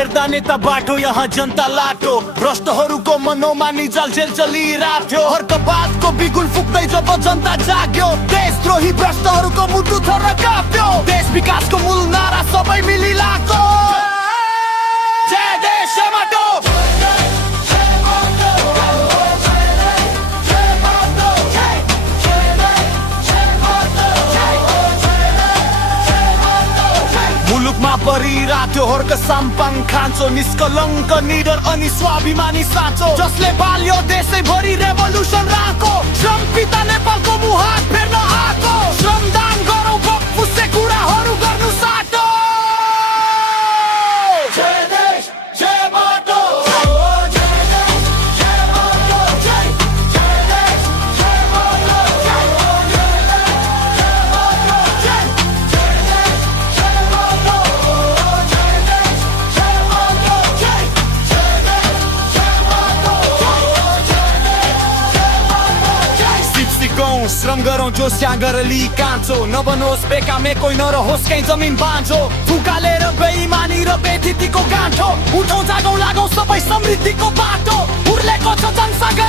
हेर्दा नेता बाटो यहाँ जनता लाटो भ्रष्टहरूको मनोमानी जलझेल चलिरहेको थियो हर्कबादको बिगुल फुक्दै जब जनता जाग्यो देशद्रोही भ्रष्टहरूको मुटु थर काप्यो देश विकासको मूल नारा सबै मिली लाग्यो जय देश जय माटो मुलुकमा परिरहेको हर्क साम्पाङ खाँचो निष्कलङ्क निडर अनि स्वाभिमानी साँचो जसले बाल्यो देशैभरि रेभोल्युसन राको श्रम पिता नेपालको मुहार फेर्न आएको श्रमदान गरौँ बक्फुसे कुराहरू गर्नु साटो जय देश जय माटो श्रम गरौँ जो स्यागरली कान्छो नबनोस् बेकामे कोही नरहोस् कहीँ जमिन बाँझो फुकालेर बेइमानी र बेथितिको गाँठो उठौँ जागौँ लागौँ सबै समृद्धिको बाटो उर्लेको छ जनसागर